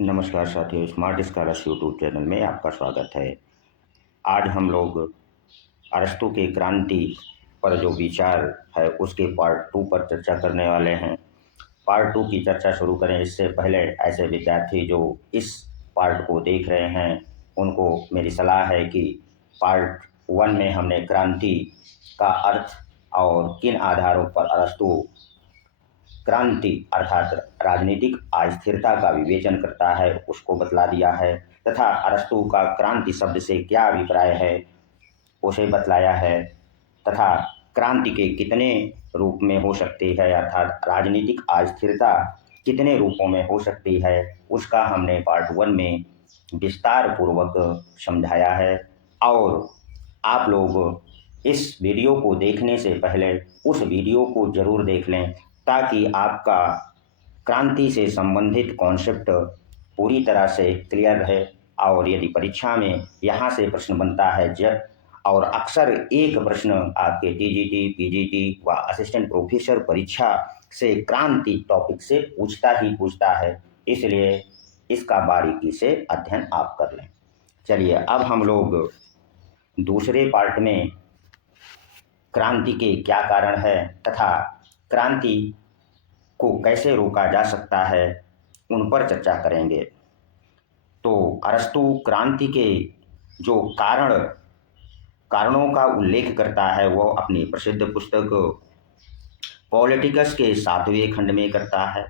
नमस्कार साथियों, smart scholars YouTube channel में आपका स्वागत है। आज हम लोग अरस्तू की क्रांति पर जो विचार है उसके पार्ट 2 पर चर्चा करने वाले हैं। पार्ट 2 की चर्चा शुरू करें इससे पहले ऐसे विद्यार्थी जो इस पार्ट को देख रहे हैं उनको मेरी सलाह है कि पार्ट 1 में हमने क्रांति का अर्थ और किन आधारों पर अरस्तू क्रांति अर्थात राजनीतिक अस्थिरता का विवेचन करता है उसको बतला दिया है, तथा अरस्तू का क्रांति शब्द से क्या अभिप्राय है उसे बतलाया है, तथा क्रांति के कितने रूप में हो सकती है अर्थात राजनीतिक अस्थिरता कितने रूपों में हो सकती है उसका हमने पार्ट 1 में विस्तार पूर्वक समझाया है। और आप लोग इस वीडियो को देखने से पहले उस वीडियो को ज़रूर देख लें ताकि आपका क्रांति से संबंधित कॉन्सेप्ट पूरी तरह से क्लियर रहे। और यदि परीक्षा में यहाँ से प्रश्न बनता है जब और अक्सर एक प्रश्न आपके टीजीटी, पीजीटी व असिस्टेंट प्रोफेसर परीक्षा से क्रांति टॉपिक से पूछता ही पूछता है, इसलिए इसका बारीकी से अध्ययन आप कर लें। चलिए अब हम लोग दूसरे पार्ट में क्रांति के क्या कारण है तथा क्रांति को कैसे रोका जा सकता है उन पर चर्चा करेंगे। तो अरस्तू क्रांति के जो कारणों का उल्लेख करता है वो अपनी प्रसिद्ध पुस्तक पॉलिटिकस के 7वें खंड में करता है,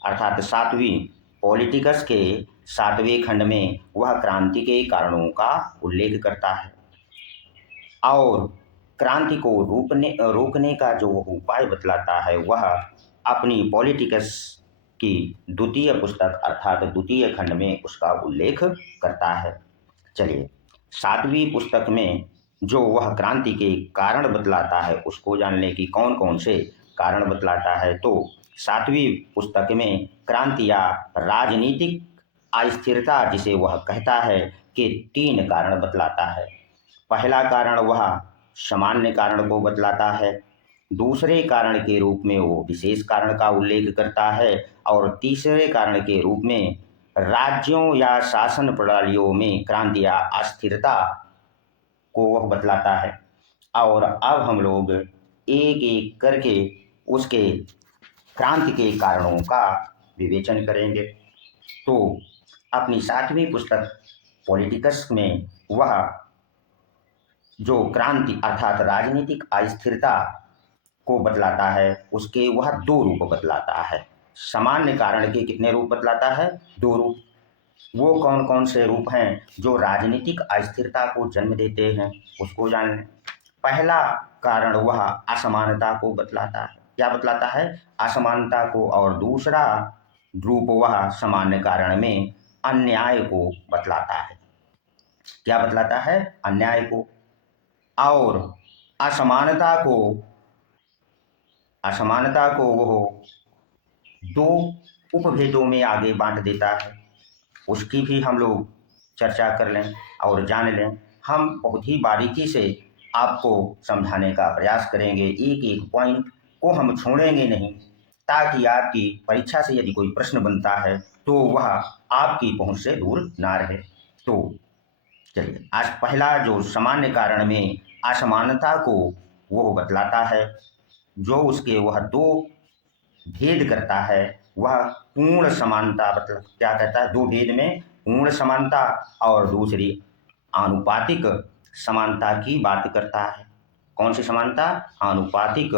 अर्थात 7वीं पॉलिटिकस के 7वें खंड में वह क्रांति के कारणों का उल्लेख करता है और क्रांति को रोकने का जो उपाय बतलाता है वह अपनी पॉलिटिकस की द्वितीय पुस्तक अर्थात द्वितीय खंड में उसका उल्लेख करता है। चलिए 7वीं पुस्तक में जो वह क्रांति के कारण बतलाता है उसको जानने की कौन कौन से कारण बतलाता है। तो 7वीं पुस्तक में क्रांति या राजनीतिक अस्थिरता जिसे वह कहता है कि 3 कारण बतलाता है। पहला कारण वह सामान्य कारण को बतलाता है, दूसरे कारण के रूप में वो विशेष कारण का उल्लेख करता है और तीसरे कारण के रूप में राज्यों या शासन प्रणालियों में क्रांति या अस्थिरता को वह बतलाता है। और अब हम लोग एक एक करके उसके क्रांति के कारणों का विवेचन करेंगे। तो अपनी 7वीं पुस्तक पॉलिटिकस में वह जो क्रांति अर्थात राजनीतिक अस्थिरता को बतलाता है उसके वह 2 रूप बतलाता है। सामान्य कारण के कितने रूप बतलाता है? 2 रूप। वो कौन कौन से रूप हैं जो राजनीतिक अस्थिरता को जन्म देते हैं उसको जान लें। पहला कारण वह असमानता को बतलाता है। क्या बतलाता है? असमानता को। और दूसरा रूप वह सामान्य कारण में अन्याय को बतलाता है। क्या बतलाता है? अन्याय को। और असमानता को वो 2 उपभेदों में आगे बांट देता है, उसकी भी हम लोग चर्चा कर लें और जान लें। हम बहुत ही बारीकी से आपको समझाने का प्रयास करेंगे, एक एक पॉइंट को हम छोड़ेंगे नहीं, ताकि आपकी परीक्षा से यदि कोई प्रश्न बनता है तो वह आपकी पहुंच से दूर ना रहे। तो चलिए आज पहला जो सामान्य कारण में असमानता को वो बतलाता है, जो उसके वह 2 भेद करता है, वह पूर्ण समानता मतलब क्या कहता है? 2 भेद में पूर्ण समानता और दूसरी आनुपातिक समानता की बात करता है। कौन सी समानता? आनुपातिक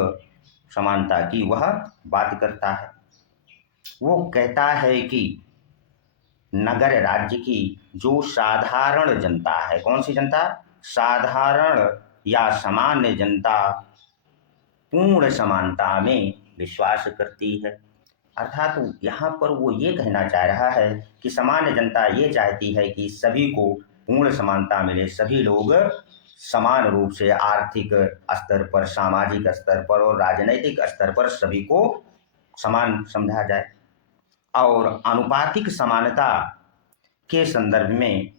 समानता की वह बात करता है। वो कहता है कि नगर राज्य की जो साधारण जनता है, कौन सी जनता? साधारण या सामान्य जनता पूर्ण समानता में विश्वास करती है। अर्थात यहाँ पर वो ये कहना चाह रहा है कि सामान्य जनता ये चाहती है कि सभी को पूर्ण समानता मिले, सभी लोग समान रूप से आर्थिक स्तर पर, सामाजिक स्तर पर और राजनीतिक स्तर पर सभी को समान समझा जाए। और आनुपातिक समानता के संदर्भ में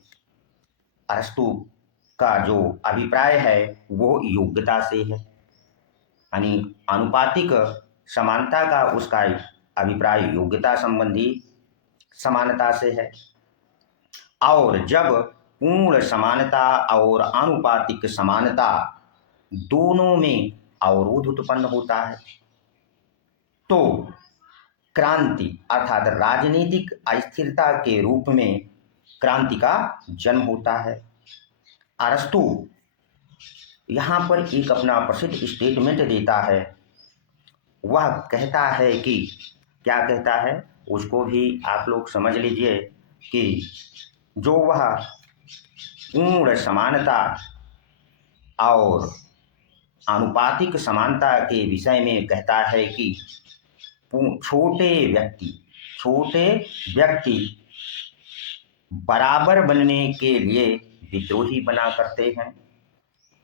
अरस्तू का जो अभिप्राय है वो योग्यता से है, यानी आनुपातिक समानता का उसका अभिप्राय योग्यता संबंधी समानता से है। और जब पूर्ण समानता और आनुपातिक समानता दोनों में अवरोध उत्पन्न होता है तो क्रांति अर्थात राजनीतिक अस्थिरता के रूप में क्रांति का जन्म होता है। अरस्तु यहाँ पर एक अपना प्रसिद्ध स्टेटमेंट देता है। वह कहता है कि क्या कहता है उसको भी आप लोग समझ लीजिए कि जो वह पूर्ण समानता और आनुपातिक समानता के विषय में कहता है कि छोटे व्यक्ति बराबर बनने के लिए विद्रोही बना करते हैं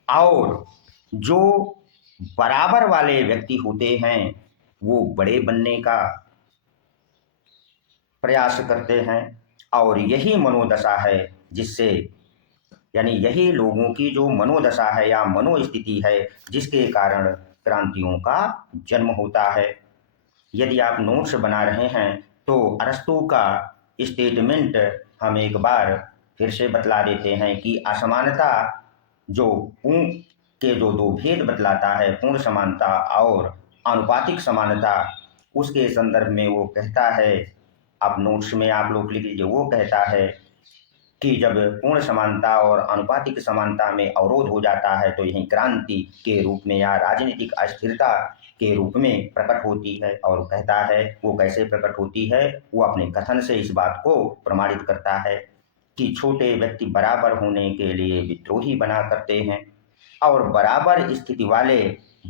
और जो बराबर वाले व्यक्ति होते हैं वो बड़े बनने का प्रयास करते हैं। और यही मनोदशा है जिससे यानी यही लोगों की जो मनोदशा है या मनोस्थिति है जिसके कारण क्रांतियों का जन्म होता है। यदि आप नोट्स बना रहे हैं तो अरस्तु का स्टेटमेंट हम एक बार फिर से बतला देते हैं कि असमानता जो पूर्ण के जो दो भेद बतलाता है, पूर्ण समानता और आनुपातिक समानता, उसके संदर्भ में वो कहता है, आप नोट्स में आप लोग लिख लीजिए, वो कहता है कि जब पूर्ण समानता और आनुपातिक समानता में अवरोध हो जाता है तो यही क्रांति के रूप में या राजनीतिक अस्थिरता के रूप में प्रकट होती है। और कहता है वो कैसे प्रकट होती है, वो अपने कथन से इस बात को प्रमाणित करता है कि छोटे व्यक्ति बराबर होने के लिए विद्रोही बना करते हैं और बराबर स्थिति वाले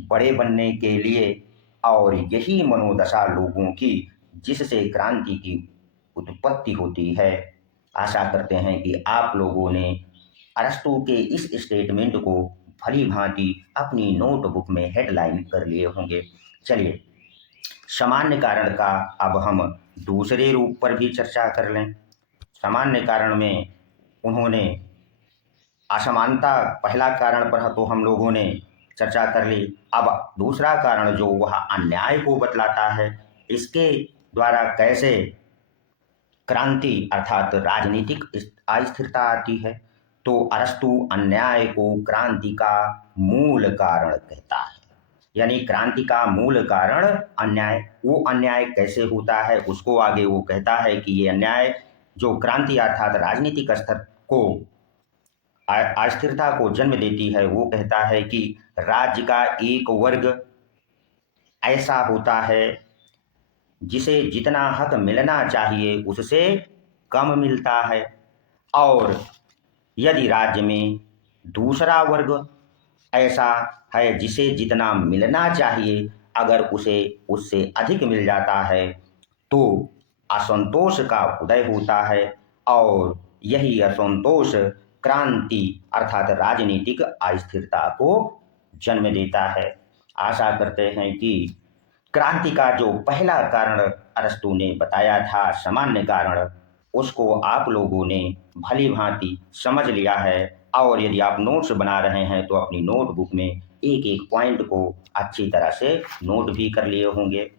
बड़े बनने के लिए, और यही मनोदशा लोगों की जिससे क्रांति की उत्पत्ति होती है। आशा करते हैं कि आप लोगों ने अरस्तु के इस स्टेटमेंट को भली भांति अपनी नोटबुक में हेडलाइन कर लिए होंगे। चलिए सामान्य कारण का अब हम दूसरे रूप पर भी चर्चा कर लें। सामान्य कारण में उन्होंने असमानता पहला कारण पर तो हम लोगों ने चर्चा कर ली। अब दूसरा कारण जो वह अन्याय को बतलाता है, इसके द्वारा कैसे क्रांति अर्थात राजनीतिक अस्थिरता आती है, तो अरस्तु अन्याय को क्रांति का मूल कारण कहता है। यानी क्रांति का मूल कारण अन्याय। वो अन्याय कैसे होता है उसको आगे वो कहता है कि ये अन्याय जो क्रांति अर्थात राजनीतिक स्तर को अस्थिरता को जन्म देती है, वो कहता है कि राज्य का एक वर्ग ऐसा होता है जिसे जितना हक मिलना चाहिए उससे कम मिलता है, और यदि राज्य में दूसरा वर्ग ऐसा है जिसे जितना मिलना चाहिए अगर उसे उससे अधिक मिल जाता है तो असंतोष का उदय होता है, और यही असंतोष क्रांति अर्थात राजनीतिक अस्थिरता को जन्म देता है। आशा करते हैं कि क्रांति का जो पहला कारण अरस्तु ने बताया था, सामान्य कारण, उसको आप लोगों ने भली भांति समझ लिया है। और यदि आप नोट्स बना रहे हैं तो अपनी नोटबुक में एक एक पॉइंट को अच्छी तरह से नोट भी कर लिए होंगे।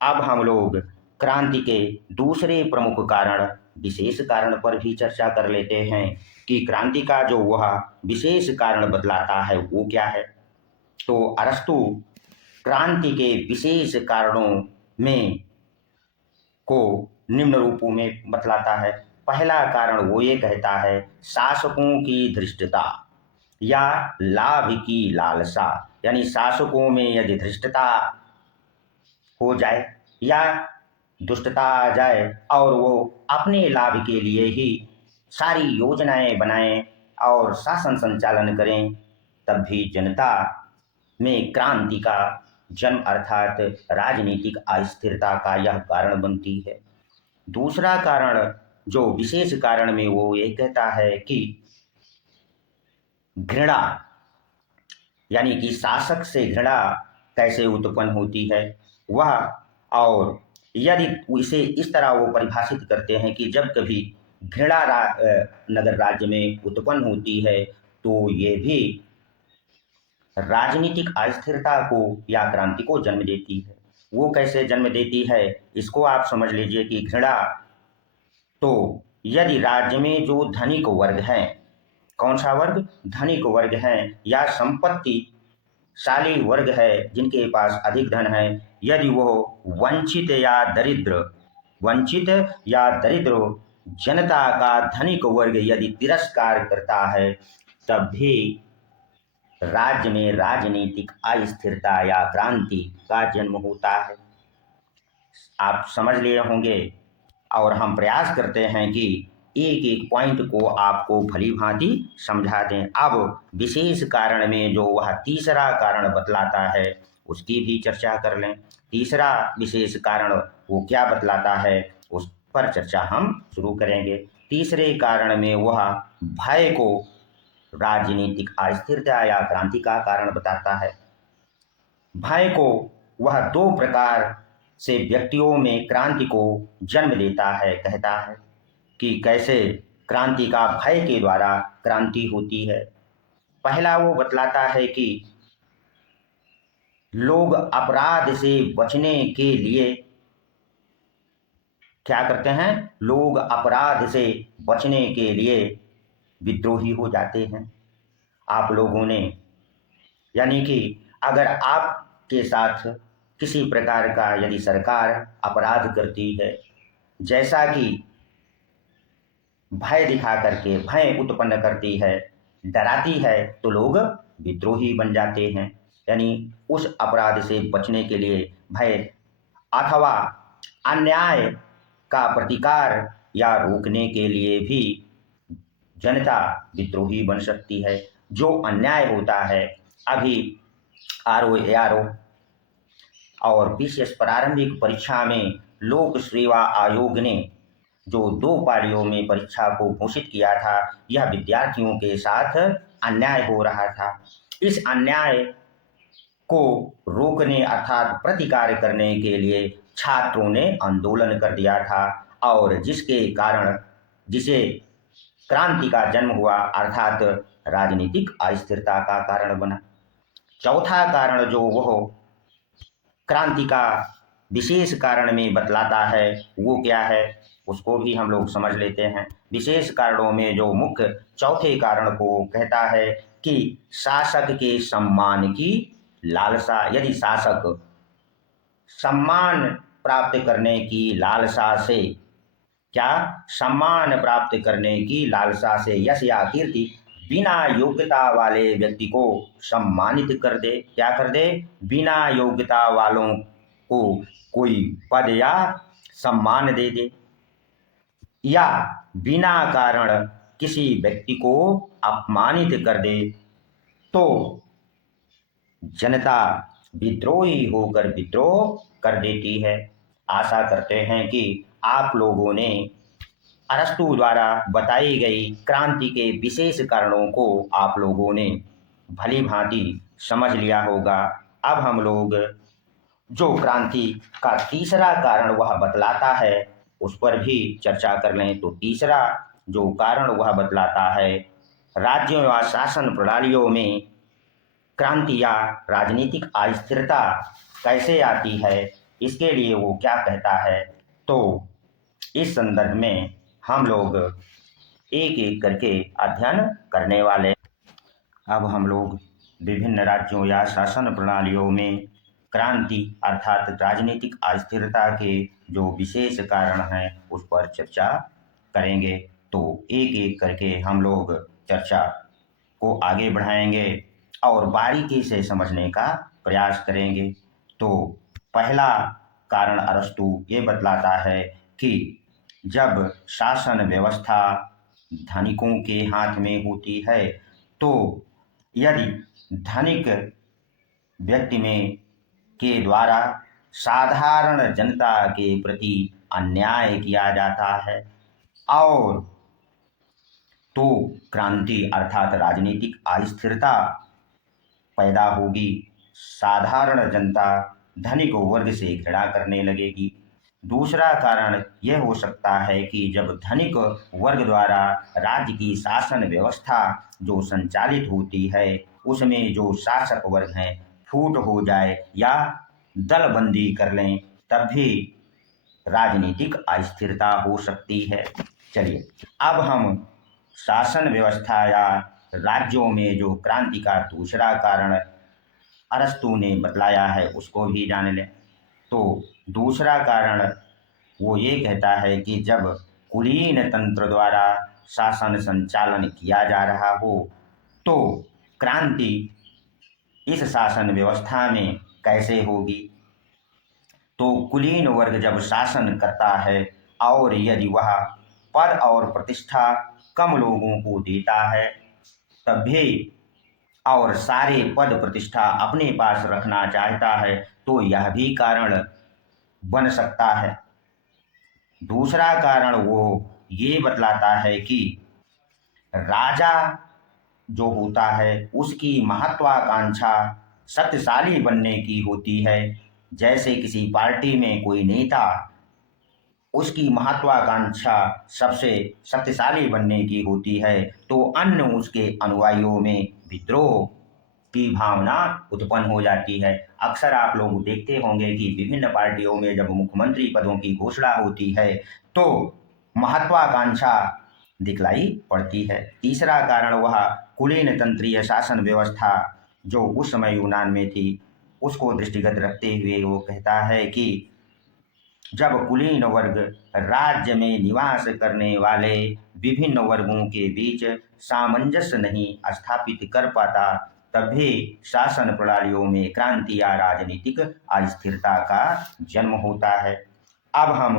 अब हम लोग क्रांति के दूसरे प्रमुख कारण विशेष कारण पर भी चर्चा कर लेते हैं कि क्रांति का जो वह विशेष कारण बतलाता है वो क्या है। तो अरस्तु क्रांति के विशेष कारणों में को निम्न रूपों में बतलाता है। पहला कारण वो ये कहता है, शासकों की धृष्टता या लाभ की लालसा। यानी शासकों में यदि धृष्टता हो जाए या दुष्टता आ जाए और वो अपने लाभ के लिए ही सारी योजनाएं बनाएं और शासन संचालन करें, तब भी जनता में क्रांति का जन्म अर्थात राजनीतिक अस्थिरता का यह कारण बनती है। दूसरा कारण जो विशेष कारण में वो ये कहता है कि घृणा, यानी कि शासक से घृणा कैसे उत्पन्न होती है वह, और यदि इसे इस तरह वो परिभाषित करते हैं कि जब कभी घृणा नगर राज्य में उत्पन्न होती है तो ये भी राजनीतिक अस्थिरता को या क्रांति को जन्म देती है। वो कैसे जन्म देती है इसको आप समझ लीजिए कि घृणा तो यदि राज्य में जो धनिक वर्ग है, कौन सा वर्ग? धनिक वर्ग है या संपत्तिशाली वर्ग है, जिनके पास अधिक धन है, यदि वो वंचित या दरिद्र जनता का धनिक वर्ग यदि तिरस्कार करता है, तब भी राज्य में राजनीतिक अस्थिरता या क्रांति का जन्म होता है। आप समझ लिए होंगे और हम प्रयास करते हैं कि एक एक पॉइंट को आपको भली भांति समझा दें। अब विशेष कारण में जो वह तीसरा कारण बतलाता है उसकी भी चर्चा कर लें। तीसरा विशेष कारण वो क्या बतलाता है उस पर चर्चा हम शुरू करेंगे। तीसरे कारण में वह भय को राजनीतिक अस्थिरता या क्रांति का कारण बताता है। भय को वह दो प्रकार से व्यक्तियों में क्रांति को जन्म देता है। कहता है कि कैसे क्रांति का भय के द्वारा क्रांति होती है। पहला वो बतलाता है कि लोग अपराध से बचने के लिए क्या करते हैं? लोग अपराध से बचने के लिए विद्रोही हो जाते हैं। आप लोगों ने, यानी कि अगर आपके साथ किसी प्रकार का यदि सरकार अपराध करती है, जैसा कि भय दिखा करके भय उत्पन्न करती है, डराती है, तो लोग विद्रोही बन जाते हैं। यानी उस अपराध से बचने के लिए भय अथवा अन्याय का प्रतिकार या रोकने के लिए भी जनता विद्रोही बन सकती है। जो अन्याय होता है, अभी ROARO और BCS प्रारंभिक परीक्षा में लोक सेवा आयोग ने जो 2 पालियों में परीक्षा को घोषित किया था, यह विद्यार्थियों के साथ अन्याय हो रहा था। इस अन्याय को रोकने अर्थात प्रतिकार करने के लिए छात्रों ने आंदोलन कर दिया था और जिसे क्रांति का जन्म हुआ अर्थात राजनीतिक अस्थिरता का कारण बना। चौथा कारण जो वह क्रांति का विशेष कारण में बतलाता है वो क्या है, उसको भी हम लोग समझ लेते हैं। विशेष कारणों में जो मुख्य चौथे कारण को कहता है कि शासक के सम्मान की लालसा। यदि शासक सम्मान प्राप्त करने की लालसा से सम्मान प्राप्त करने की लालसा से यश या कीर्ति बिना योग्यता वाले व्यक्ति को सम्मानित कर दे। क्या कर दे? बिना योग्यता वालों को कोई पद या सम्मान दे दे, या बिना कारण किसी व्यक्ति को अपमानित कर दे, तो जनता विद्रोही होकर विद्रोह कर देती है। आशा करते हैं कि आप लोगों ने अरस्तु द्वारा बताई गई क्रांति के विशेष कारणों को आप लोगों ने भली भांति समझ लिया होगा। अब हम लोग जो क्रांति का तीसरा कारण वह बतलाता है उस पर भी चर्चा कर लें। तो तीसरा जो कारण वह बतलाता है राज्यों व शासन प्रणालियों में क्रांति या राजनीतिक अस्थिरता कैसे आती है, इसके लिए वो क्या कहता है। तो इस संदर्भ में हम लोग एक एक करके अध्ययन करने वाले। अब हम लोग विभिन्न राज्यों या शासन प्रणालियों में क्रांति अर्थात राजनीतिक अस्थिरता के जो विशेष कारण हैं उस पर चर्चा करेंगे। तो एक एक करके हम लोग चर्चा को आगे बढ़ाएंगे और बारीकी से समझने का प्रयास करेंगे। तो पहला कारण अरस्तु ये बतलाता है कि जब शासन व्यवस्था धनिकों के हाथ में होती है, तो यदि धनिक व्यक्ति में के द्वारा साधारण जनता के प्रति अन्याय किया जाता है, और तो क्रांति अर्थात राजनीतिक अस्थिरता पैदा होगी। साधारण जनता धनिक वर्ग से घृणा करने लगेगी। दूसरा कारण यह हो सकता है कि जब धनिक वर्ग द्वारा राज्य की शासन व्यवस्था जो संचालित होती है उसमें जो शासक वर्ग हैं फूट हो जाए या दलबंदी कर लें, तब भी राजनीतिक अस्थिरता हो सकती है। चलिए, अब हम शासन व्यवस्था या राज्यों में जो क्रांति का दूसरा कारण अरस्तू ने बतलाया है उसको भी जान लें। तो दूसरा कारण वो ये कहता है कि जब कुलीन तंत्र द्वारा शासन संचालन किया जा रहा हो तो क्रांति इस शासन व्यवस्था में कैसे होगी। तो कुलीन वर्ग जब शासन करता है और यदि वह पद और प्रतिष्ठा कम लोगों को देता है तब भी और सारे पद प्रतिष्ठा अपने पास रखना चाहता है तो यह भी कारण बन सकता है। दूसरा कारण वो ये बतलाता है कि राजा जो होता है उसकी महत्वाकांक्षा शक्तिशाली बनने की होती है। जैसे किसी पार्टी में कोई नेता, उसकी महत्वाकांक्षा सबसे शक्तिशाली बनने की होती है तो अन्य उसके अनुयायियों में विद्रोह की भावना उत्पन्न हो जाती है। अक्सर आप लोग देखते होंगे कि विभिन्न पार्टियों में जब मुख्यमंत्री पदों की घोषणा होती है तो महत्वाकांक्षा दिखलाई पड़ती है। तीसरा कारण वह कुलीन तंत्रीय शासन व्यवस्था जो उस समय यूनान में थी उसको दृष्टिगत रखते हुए वो कहता है कि जब कुलीन वर्ग राज्य में निवास करने वाले विभिन्न वर्गों के बीच सामंजस्य नहीं स्थापित कर पाता तब भी शासन प्रणालियों में क्रांति या राजनीतिक अस्थिरता का जन्म होता है। अब हम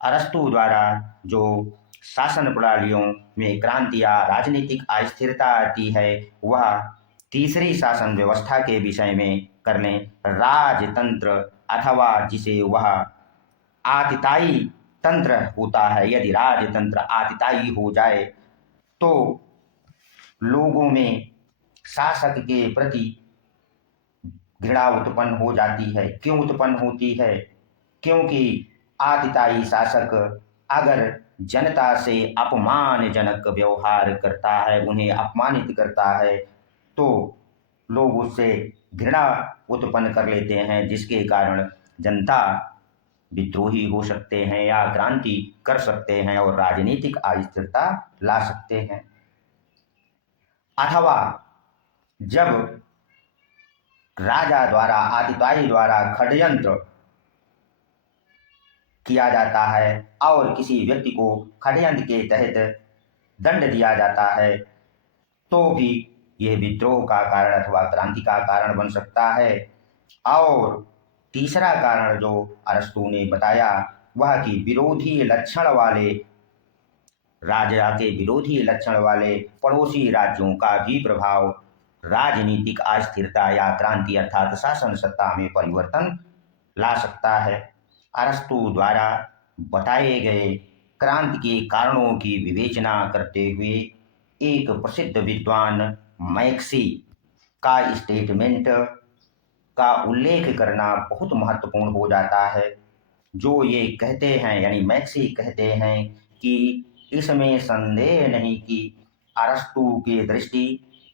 अरस्तु द्वारा जो शासन प्रणालियों में क्रांति या राजनीतिक अस्थिरता आती है वह तीसरी शासन व्यवस्था के विषय में कर लें। राजतंत्र अथवा जिसे वह आतिताई तंत्र होता है, यदि राजतंत्र आतिताई हो जाए तो लोगों में शासक के प्रति घृणा उत्पन्न हो जाती है। क्यों उत्पन्न होती है? क्योंकि आतिताई शासक अगर जनता से अपमानजनक व्यवहार करता है, उन्हें अपमानित करता है तो लोग उससे घृणा उत्पन्न कर लेते हैं जिसके कारण जनता विद्रोही हो सकते हैं या क्रांति कर सकते हैं और राजनीतिक अस्थिरता ला सकते हैं। अथवा जब राजा द्वारा आतिताई द्वारा षड्यंत्र किया जाता है और किसी व्यक्ति को षड्यंत्र के तहत दंड दिया जाता है तो भी यह विद्रोह का कारण अथवा क्रांति का कारण बन सकता है। और तीसरा कारण जो अरस्तु ने बताया वह कि विरोधी लक्षण वाले राजा के विरोधी लक्षण वाले पड़ोसी राज्यों का भी प्रभाव राजनीतिक अस्थिरता या क्रांति अर्थात शासन सत्ता में परिवर्तन ला सकता है। अरस्तु द्वारा बताए गए क्रांति के कारणों की विवेचना करते हुए एक प्रसिद्ध विद्वान मैक्सी का स्टेटमेंट का उल्लेख करना बहुत महत्वपूर्ण हो जाता है। जो ये कहते हैं यानी मैक्सी कहते हैं कि इसमें संदेह नहीं कि अरस्तु की दृष्टि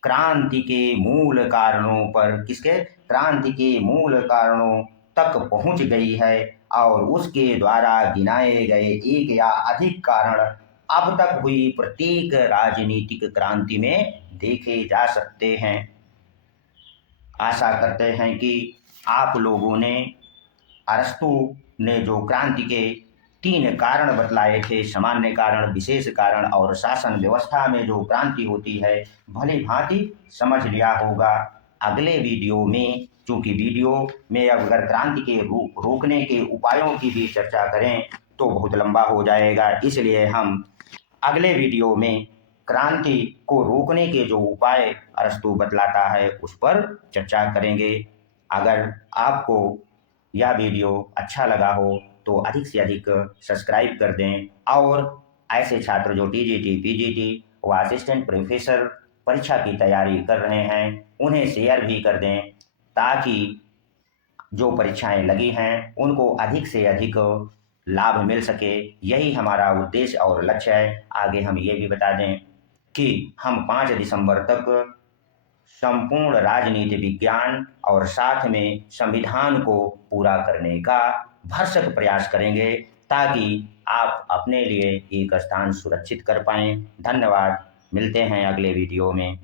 क्रांति के मूल कारणों पर क्रांति के मूल कारणों तक पहुंच गई है और उसके द्वारा गिनाए गए एक या अधिक कारण अब तक हुई प्रत्येक राजनीतिक क्रांति में देखे जा सकते हैं। आशा करते हैं कि आप लोगों ने अरस्तु ने जो क्रांति के 3 कारण बतलाए थे, सामान्य कारण, विशेष कारण और शासन व्यवस्था में जो क्रांति होती है, भली भांति समझ लिया होगा। अगले वीडियो में, चूंकि वीडियो में अगर क्रांति के रोकने के उपायों की भी चर्चा करें तो बहुत लंबा हो जाएगा, इसलिए हम अगले वीडियो में क्रांति को रोकने के जो उपाय अरस्तु बतलाता है उस पर चर्चा करेंगे। अगर आपको यह वीडियो अच्छा लगा हो तो अधिक से अधिक सब्सक्राइब कर दें और ऐसे छात्र जो टीजीटी, पीजीटी व असिस्टेंट प्रोफेसर परीक्षा की तैयारी कर रहे हैं उन्हें शेयर भी कर दें ताकि जो परीक्षाएं लगी हैं उनको अधिक से अधिक लाभ मिल सके। यही हमारा उद्देश्य और लक्ष्य है। आगे हम ये भी बता दें कि हम 5 दिसंबर तक संपूर्ण राजनीति विज्ञान और साथ में संविधान को पूरा करने का भरसक प्रयास करेंगे ताकि आप अपने लिए एक स्थान सुरक्षित कर पाएँ। धन्यवाद। मिलते हैं अगले वीडियो में।